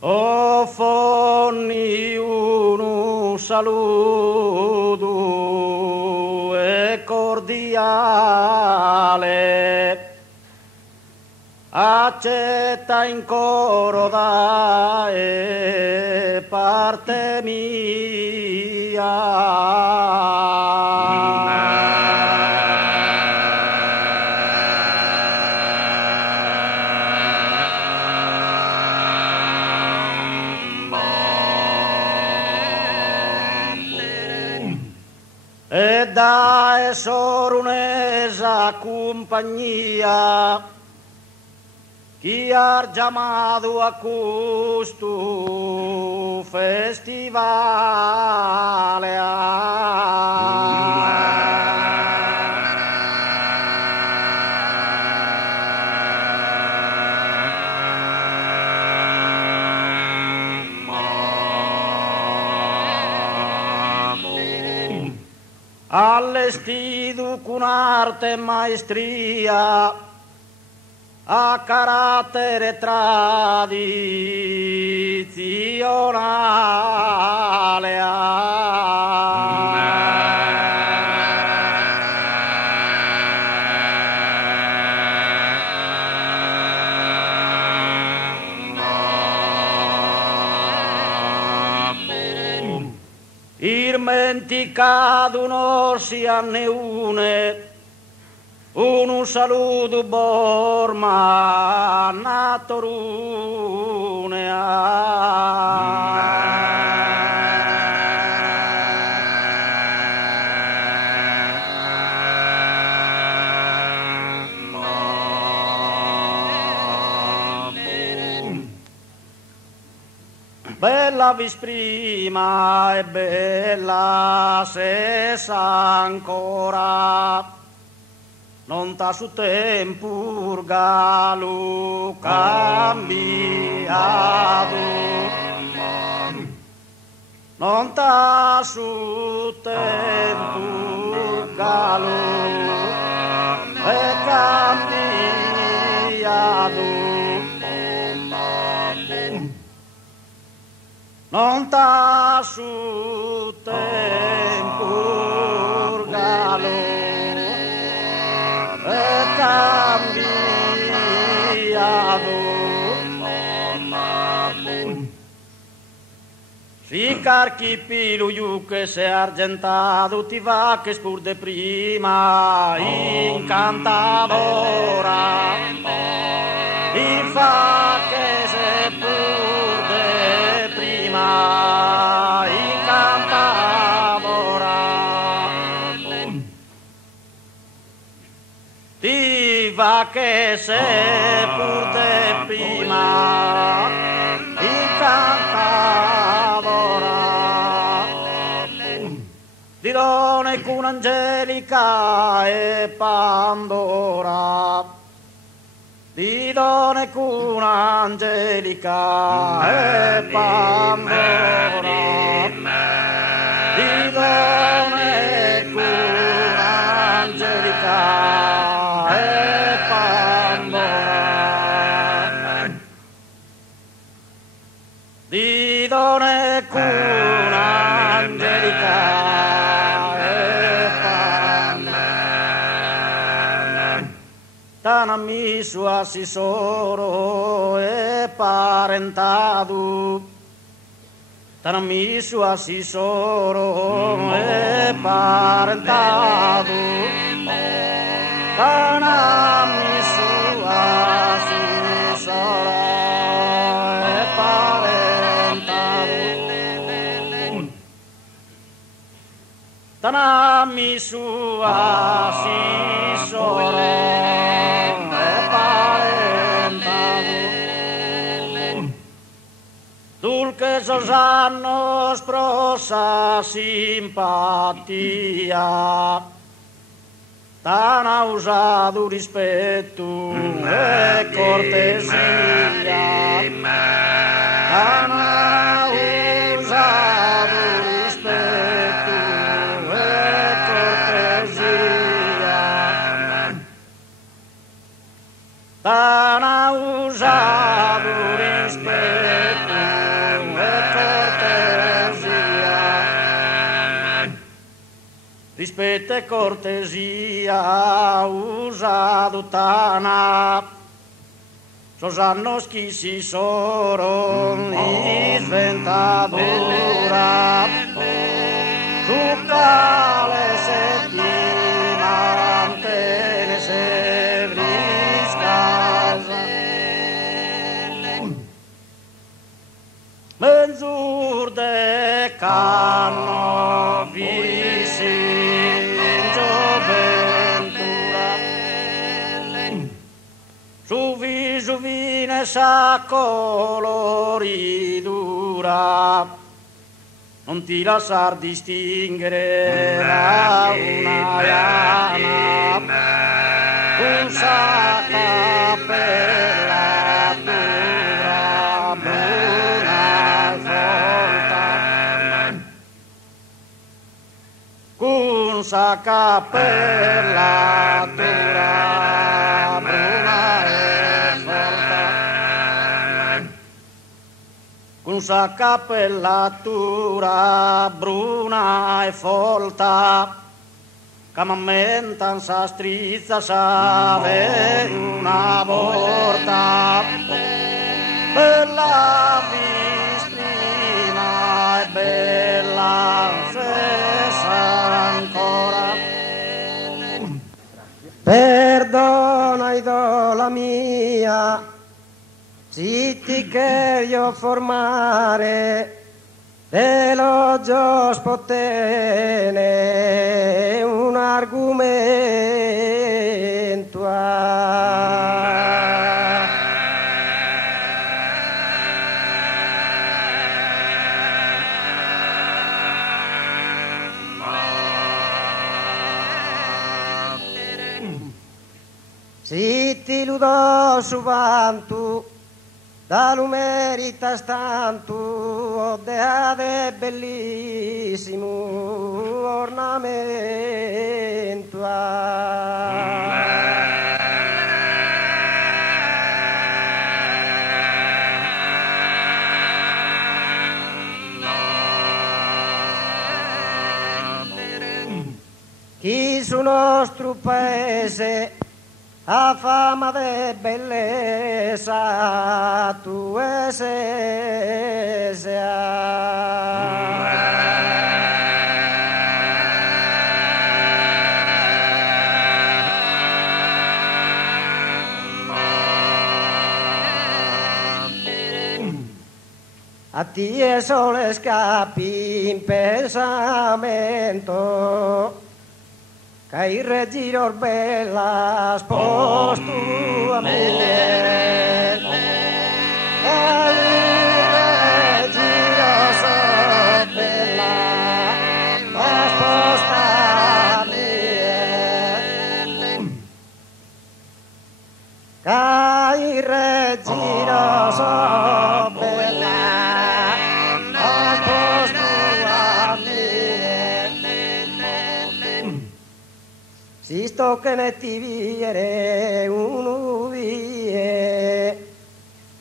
Offonni un saluto e cordiale, accetta in coro da parte mia. E da sorunesa compagnia chi ha chiamato a questo festivale. Allestito con arte e maestria, a carattere tradizionale. Dimenticato non sia neune, un saluto borma natorune. Bella vis prima e bella se sa ancora, non t'ha su tempo galo cambiato, non t'ha su tempo galo è cambiato. Non t'ha su tempo galo è cambiato. Si carchi pilu giù che sei argentato, ti va che spurde prima incantavora, ti fa che sei purde prima incantavora, ti va che sei purde prima incantavora. Di donne con Angelica e Pandora, di donne con Angelica e Pandora, di donne con Angelica e Pandora, di donne con Angelica. Tanami su assisoro e parentato, tanami su assisoro e parentato, tanami su assisoro e parentato, tanami su assisoro. Dulce Sosanno sprossa simpatia, t'ha usato rispetto e cortesia, t'ha usato rispetto e cortesia, t'ha usato rispetto rispetto e cortesia usa duttana, sosanno schissi soron sventadura, tutta le settimane ne se briscasa, menzur de canno visi gioventura, su viso vine sa coloridura, non ti lasciar distinguere da una rana, un sacca per la tua bruna e folta, un sacca per la tua bruna e folta, con sa cappellatura bruna e folta, che m'ammentan sa strizza s'ave una volta, bella vistrina e bella se sarà ancora. Perdona, idola mia, si ti voglio formare l'elogio spotene un argomento. Si ti ludò su vantu, da lo meritas tanto, de bellissimo ornamento. Chi sul nostro paese ha fama de bellezza, tu a ti e sole scappi in pensamento, che il regiro bella spostu a me, il regiro so bella sposta a me, che il regiro so bella spostu a me. Si sto che ne ti viere uno vie,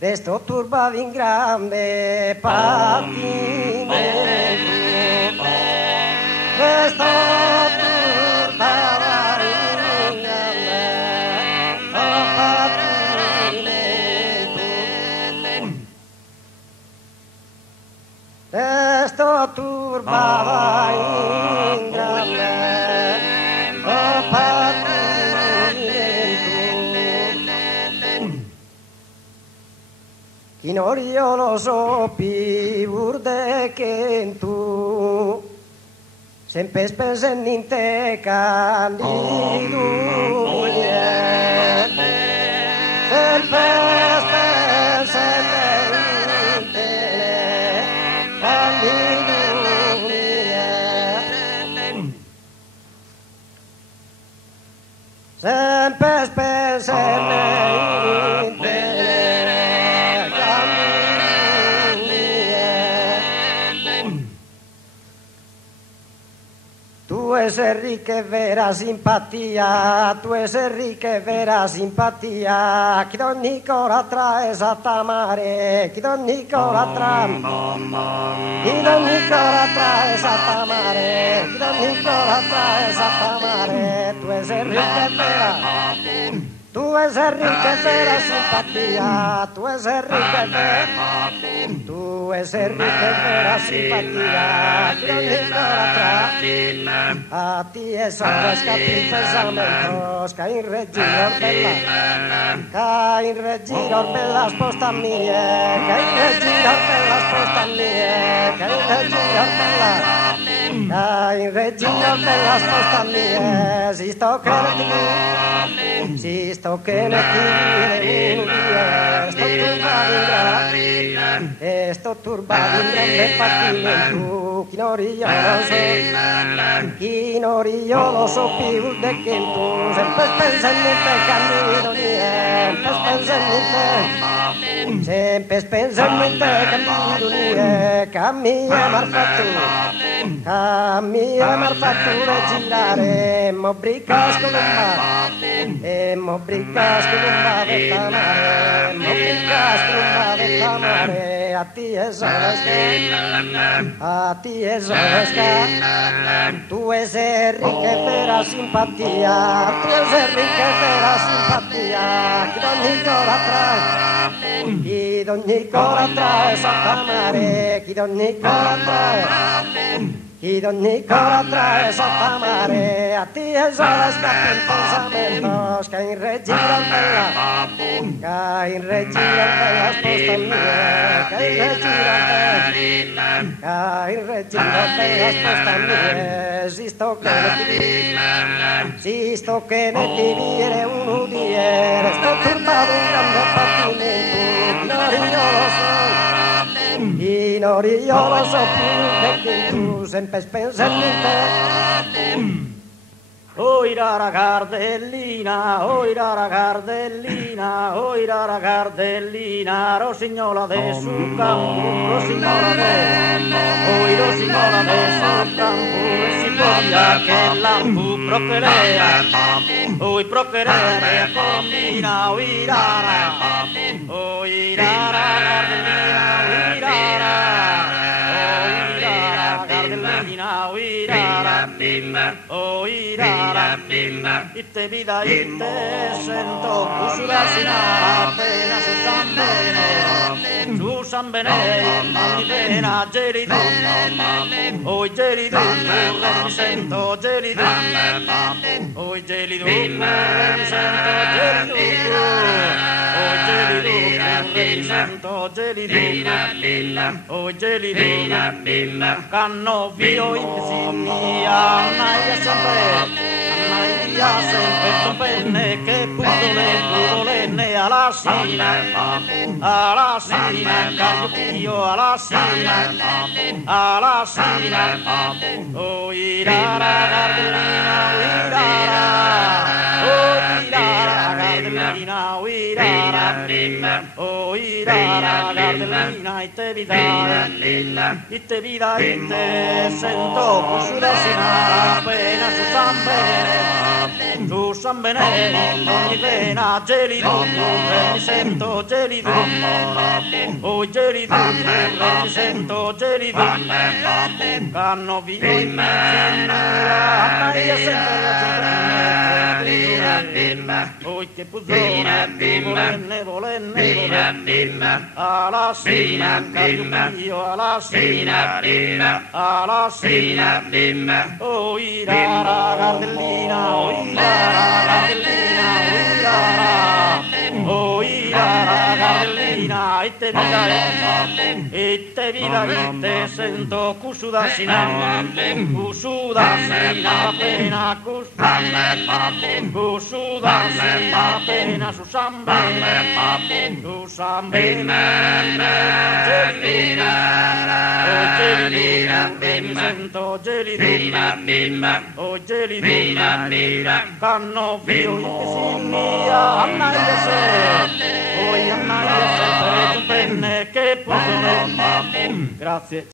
resto turbato in grande patimento, resto turbato in grande patimento, resto turbato in grande. Chi non io lo so più che tu, sempre spesen in te candido, sempre spesen in te candido. Sempre spesen in te. Tu sei ricca e vera simpatia, tu sei ricca e vera simpatia, chi ogni cora trae sattamare, chi ogni cora trae, chi ogni cora trae sattamare, chi ogni cora trae sattamare, tu sei ricca e vera. Tu sei ricca e vera simpatia, tu sei ricca e vera, tu sei ricca e vera simpatia, che ogni cora tra a ti e sopra scappi il pesamento, sca in regina bella, ca in regina bella sposta mia, ca in regina bella sposta mia, ca in regina bella, ca in regina bella sposta mia, si sto che ne tiri sto turbato in grande pattimento, chi non lo so più di che tu, sempre pensa in te cammino niente, sempre pensa in te cammino niente, cammina m'ha fatto girare, mo bricas colomba, mo bricas colomba vettamare, mo bricas colomba vettamare, a ti è solesca, tu sei ricca e vera simpatia, tu sei ricca e vera simpatia, chi ogni cora trae sattamare, chi ogni cora trae, chi ogni cora trae sattamare, a ti è sola scappa il pensamento, sca in regina bella, ca in regina bella sposta mia, ca in regina bella, ca in regina bella sposta mia, si sto che ne ti dire un udiere, sto turbato un grande pattimento, io lo so più perché tu sempre pensa in te. Oi rara cardellina, oi rara cardellina, oi rara cardellina, rosignola de su campo, rosignola de su campo, si può che l'ambu procrea, oi procrea combina, oi rara cardellina, oi rara cardellina, oi rara, oi rara, itte vida itte sento cusurasina appena su San Bene, ogni pena geridu, oi geridu, mi sento geridu, oi geridu, mi sento geridu, oi geridu, mi sento geridu, oi geridu, canno vio insignia, naia sempre con penne che pudolenne alla sina, caglio alla sina, oi rara cardellina, oi rara, oi rara cardellina, itte vida, itte sento cusurasina appena su San Bene, ogni pena gelidu, mi sento gelidu, oh gelidu, mi sento gelidu, canno vino in mezzo, io sempre oh che puzzone, volenne, alla sina, io alla sina, oh rara cardellina, oi rara cardellina, itte vida, itte sento cusudasina appena cusudasina appena su San Bene, mi sento gelidu, oh gelidu, canno vio insignia, annaia se, oi annaia se, per penne che puzzone, grazie.